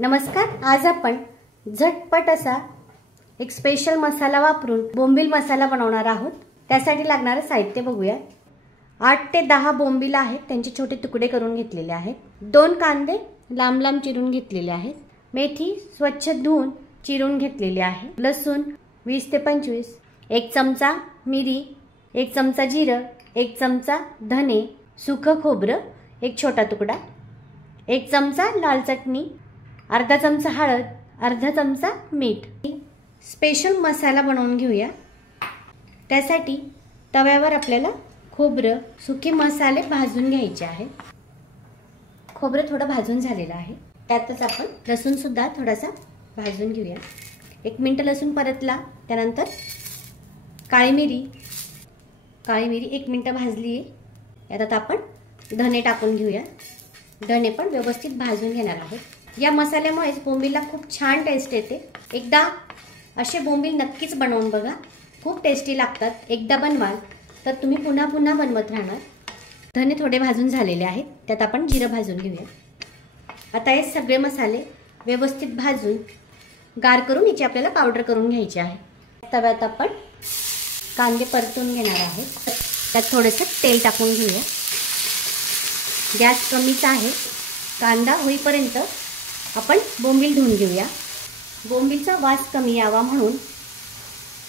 नमस्कार, आज आपण झटपट असा एक स्पेशल मसाला वापरून बोंबील मसाला बनवणार आहोत। त्यासाठी लागणारे साहित्य बघूया। 8 ते 10 बोंबील आहेत, त्यांचे छोटे तुकडे करून घेतलेले आहेत। 2 कांदे लांब लांब चिरून घेतलेले आहेत। मेथी स्वच्छ धुवून चिरून घेतलेली आहे। लसूण 20 ते 25, 1 चमचा मिरी, 1 चमचा जिरं, 1 चमचा धने, सुकं खोबरं 1 छोटा तुकडा, 1 चमचा लाल चटणी, अर्धा चमचा हळद, अर्धा चमचा मीठ। स्पेशल मसाला बनवून घेऊया। त्यासाठी तव्यावर आपल्याला खोबरं, सुके मसाले भाजून घ्यायचे आहे। खोबरं थोडं भाजून झालेलं आहे। त्यातच आपण लसूण सुद्धा थोडासा भाजून घेऊया। 1 मिनिट लसूण परतला, त्यानंतर काळी मिरी 1 मिनिट भाजली आहे। यात आपण धने टाकून घेऊया। धने पण व्यवस्थित भाजून घेणार आहोत। या मसाल्यामुळे बोंबीलला खूप छान टेस्ट येते। एकदा असे बोंबील नक्कीच बनवून बघा, खूप टेस्टी लागतात। एकदा बनवाल तर तुम्ही पुन्हा पुन्हा बनवत राहणार। धने थोडे भाजून झालेले आहेत, त्यात आपण जिरं भाजून घेऊया। आता हे सगळे मसाले व्यवस्थित भाजून गार करून याची आपल्याला पावडर करून घ्यायची आहे। तव्यात आपण कांदे परतून घेणार आहोत। त्यात थोडेसे तेल टाकून घेऊया। गॅस कमीच आहे। कांदा होईपर्यंत आपण बोंबील धुवून घेऊया। बोंबीलचा वास कमी यावा म्हणून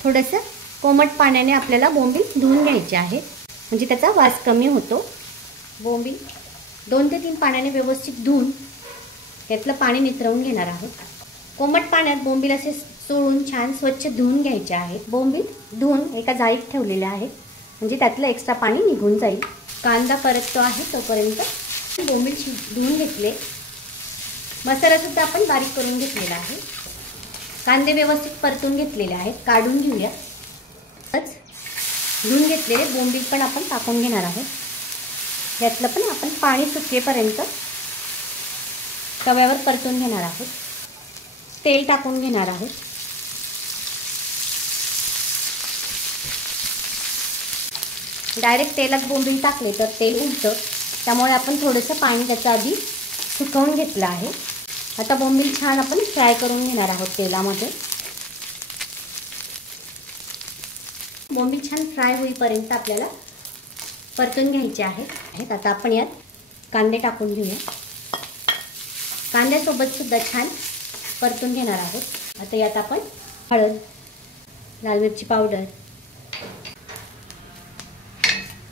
थोडंसं कोमट पाण्याने आपल्याला बोंबील धुवून घ्यायचे आहे, म्हणजे त्याचा वास कमी होतो। बोंबील 2 ते 3 पाण्याने व्यवस्थित धुवून त्यातलं पाणी निथरवून घेणार आहोत। कोमट पाण्यात बोंबील असे चोळून छान स्वच्छ धुवून घ्यायचे आहेत। बोंबील धुवून एका जाळीत ठेवलेले आहे, म्हणजे त्यातलं एक्स्ट्रा पाणी निघून जाईल। कांदा परततो आहे तोपर्यंत बोंबील धुवून घेतले। मसाला सुद्धा आपण बारीक करून घेतलेला आहे। कांदे व्यवस्थित परतून घेतलेले आहेत, काढून घेऊया। धुवून घेतलेले बोंबील पण आपण टाकून घेणार आहोत। यातलं पण आपण पाणी सुकेपर्यंत तव्यावर परतून घेणार आहोत। तेल टाकून घेणार आहोत। डायरेक्ट तेलात बोंबील टाकले तर तेल उडतं, त्यामुळे आपण थोडंसं पाणी त्याच्या आधी सुकवून घेतलं आहे। आता बोंबील छान आपण फ्राय करून घेणार आहोत तेलामध्ये। बोंबील छान फ्राय होईपर्यंत आपल्याला परतून घ्यायचे आहेत। आता आपण यात कांदे टाकून घेऊया। कांद्यासोबत सुद्धा छान परतून घेणार आहोत। आता यात आपण हळद, लाल मिरची पावडर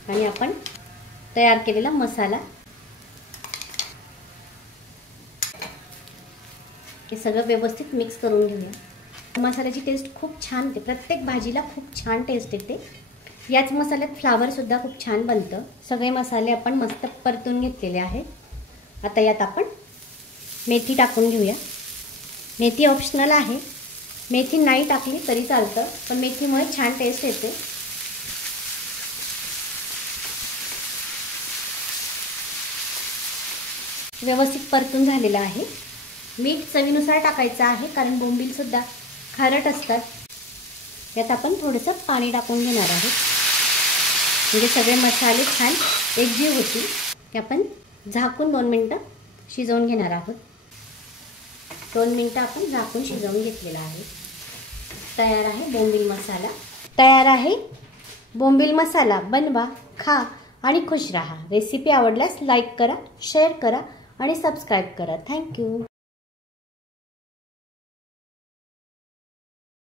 आणि आपण तयार केलेला मसाला हे सगळं व्यवस्थित मिक्स करून घेऊया। मसाल्याची टेस्ट खूप छान येते, प्रत्येक भाजीला खूप छान टेस्ट येते। याच मसाल्यात फ्लावर सुद्धा खूप छान बनतं। सगळे मसाले आपण मस्त परतून घेतलेले आहेत। आता यात आपण मेथी टाकून घेऊया। मेथी ऑप्शनल आहे, मेथी नाही टाकली तरी चालतं, पण मेथीमुळे छान टेस्ट येते। व्यवस्थित परतून झालेलं आहे। मीठ चवीनुसार टाकायचं आहे, कारण बोंबील सुद्धा खारट असतात। यात आपण थोडंसं पाणी टाकून घेणार आहोत, म्हणजे सगळे मसाले छान एकजीव होतील। ते आपण झाकून 2 मिनिटं शिजवून घेणार आहोत। 2 मिनिटं आपण झाकून शिजवून घेतलेला आहे। तयार आहे बोंबील मसाला। तयार आहे बोंबील मसाला। बनवा, खा आणि खुश रहा। रेसिपी आवडल्यास लाईक करा, शेअर करा आणि सबस्क्राईब करा। थँक्यू।